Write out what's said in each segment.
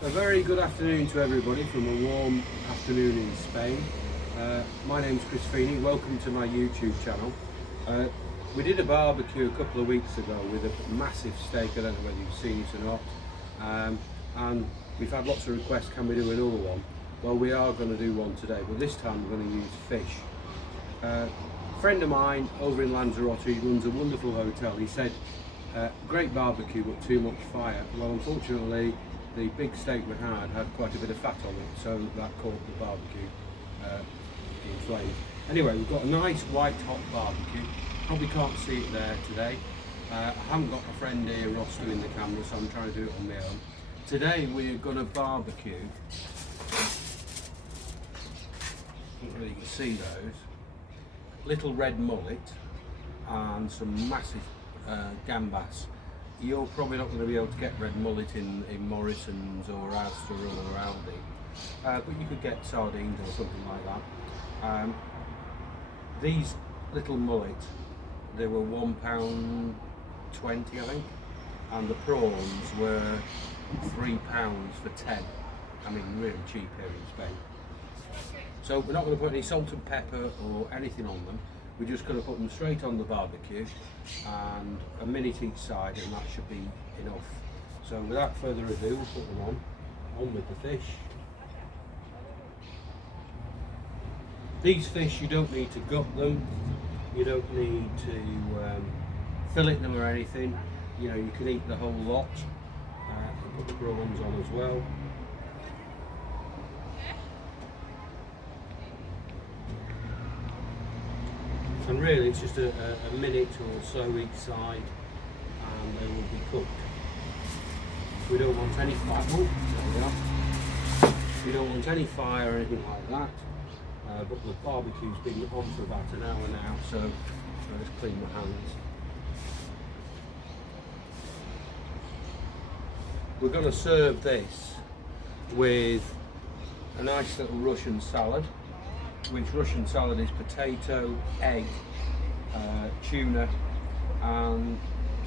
A very good afternoon to everybody from a warm afternoon in Spain. My name's Feeney. Welcome to my YouTube channel. We did a barbecue a couple of weeks ago with a massive steak. I don't know whether you've seen it or not. And we've had lots of requests, can we do another one? Well, we are going to do one today, but this time we're going to use fish. A friend of mine over in Lanzarote, he runs a wonderful hotel. He said, great barbecue but too much fire. Well, unfortunately, the big steak we had quite a bit of fat on it, so that caught the barbecue in flames. Anyway, we've got a nice white hot barbecue. Probably can't see it there today. I haven't got my friend here, Ross, doing the camera, so I'm trying to do it on my own. Today we're going to barbecue. I don't know if you can see those. Little red mullet and some massive gambas. You're probably not going to be able to get red mullet in Morrison's or Asda or Aldi, but you could get sardines or something like that. These little mullet, they were £1.20 I think, and the prawns were £3 for 10. I mean, really cheap here in Spain. So we're not going to put any salt and pepper or anything on them. We're just going to put them straight on the barbecue and a minute each side, and that should be enough. So without further ado, we'll put them on with the fish. These fish, you don't need to gut them, you don't need to fillet them or anything. You know, you can eat the whole lot. Put the prawns on as well. And really it's just a minute or so each side and they will be cooked. We don't want any fire. Oh, there we are. We don't want any fire or anything like that. But the barbecue's been on for about an hour now, so I'll just clean my hands. We're going to serve this with a nice little Russian salad. Which Russian salad is potato, egg, tuna, and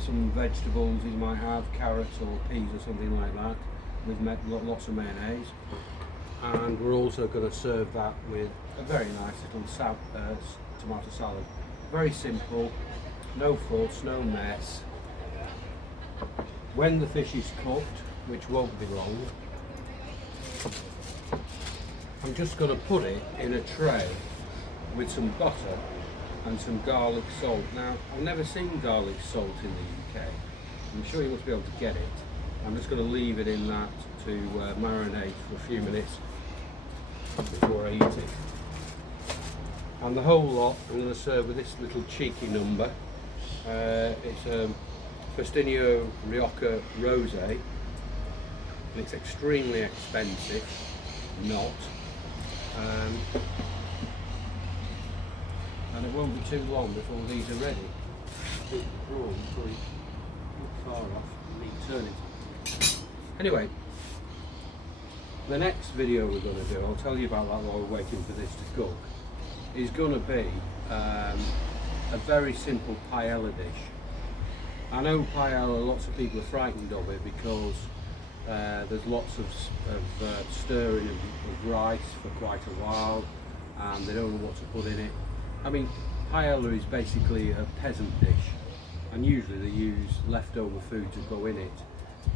some vegetables you might have, carrots or peas or something like that, with lots of mayonnaise. And we're also going to serve that with a very nice little tomato salad. Very simple, no fuss, no mess. When the fish is cooked, which won't be long, I'm just going to put it in a tray with some butter and some garlic salt. Now, I've never seen garlic salt in the UK. I'm sure you must be able to get it. I'm just going to leave it in that to marinate for a few minutes before I eat it. And the whole lot I'm going to serve with this little cheeky number. It's a Festinio Rioja Rosé, and it's extremely expensive. Not. And it won't be too long before these are ready. I think the prawns probably not far off me turning. Anyway, the next video we're going to do, I'll tell you about that while we're waiting for this to cook, is going to be a very simple paella dish. I know paella, lots of people are frightened of it because there's lots of stirring of rice for quite a while, and they don't know what to put in it. I mean, paella is basically a peasant dish, and usually they use leftover food to go in it.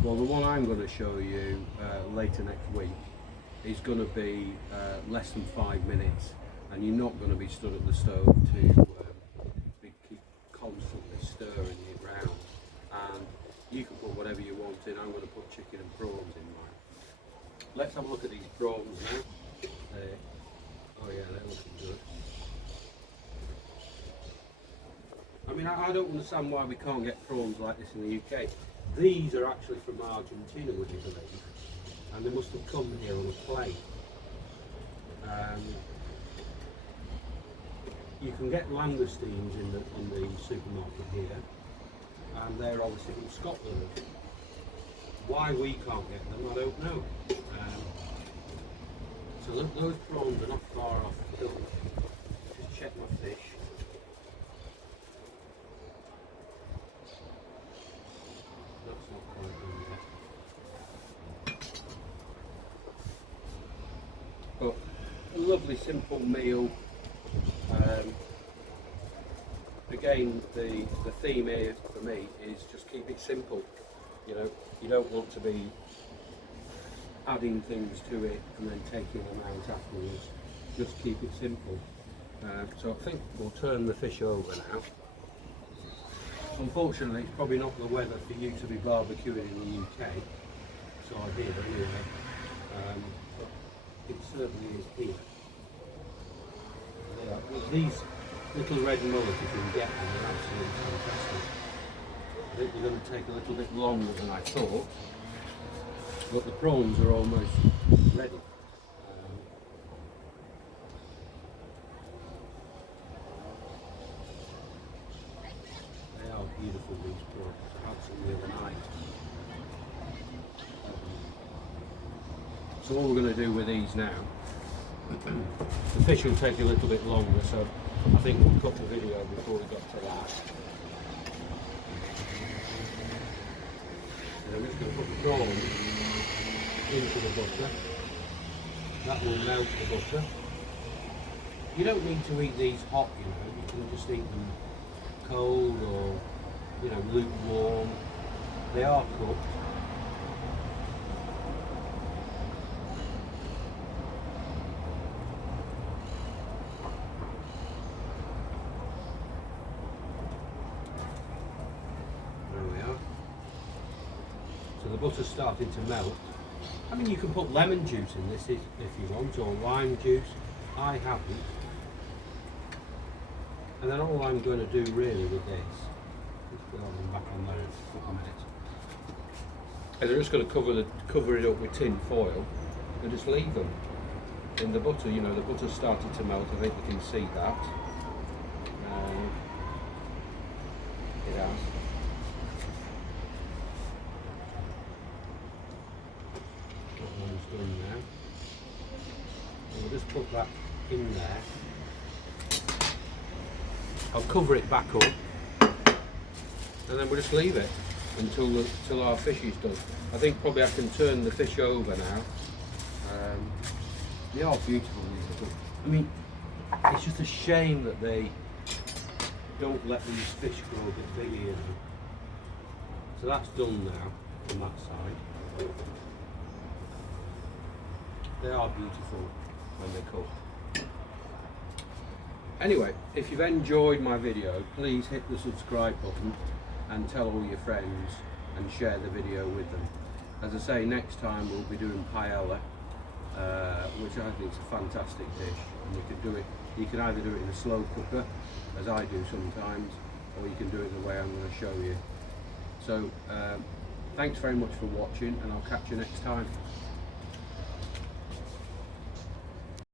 Well, the one I'm going to show you later next week is going to be less than 5 minutes, and you're not going to be stood at the stove to keep constantly stirring it round. And you can put whatever you want in. I'm going to put chicken and prawns in mine. Let's have a look at these prawns now. Oh yeah, they're looking good. I mean, I don't understand why we can't get prawns like this in the UK. These are actually from Argentina, would you believe? And they must have come here on a plane. You can get langoustines in the supermarket here, and they're obviously from Scotland. Why we can't get them, I don't know. So look, those prawns are not far off done. Just check my fish. That's not quite done yet. lovely simple meal. Again, the theme here for me is just keep it simple. You know, you don't want to be adding things to it and then taking them out afterwards. Just keep it simple. So I think we'll turn the fish over now. Unfortunately, it's probably not the weather for you to be barbecuing in the UK, so I hear anyway. But it certainly is here. Yeah, well, these little red mullets, if you can get them, are absolutely fantastic. I think they're going to take a little bit longer than I thought, but the prawns are almost ready. They are beautiful, these prawns. I had some the other night. So what we're going to do with these now, the fish will take a little bit longer, so I think we'll cut the video before we get to that. So I'm just going to put the prawns into the butter. That will melt the butter. You don't need to eat these hot, you know, you can just eat them cold or, you know, lukewarm. They are cooked. So the butter's starting to melt. I mean, you can put lemon juice in this if you want, or lime juice. I haven't. And then all I'm going to do really with this, let's put them back on there in a couple of minutes, is I'm just going to cover it up with tin foil and just leave them in the butter. You know, the butter's started to melt. I think you can see that. It has. Done now. And we'll just put that in there. I'll cover it back up, and then we'll just leave it until our fish is done. I think probably I can turn the fish over now. They are beautiful, these little. I mean, it's just a shame that they don't let these fish grow a bit bigger, you know. So that's done now on that side. They are beautiful when they're cooked. Anyway, if you've enjoyed my video, please hit the subscribe button and tell all your friends and share the video with them. As I say, next time we'll be doing paella, which I think is a fantastic dish. And you can either do it in a slow cooker, as I do sometimes, or you can do it the way I'm going to show you. So, thanks very much for watching, and I'll catch you next time.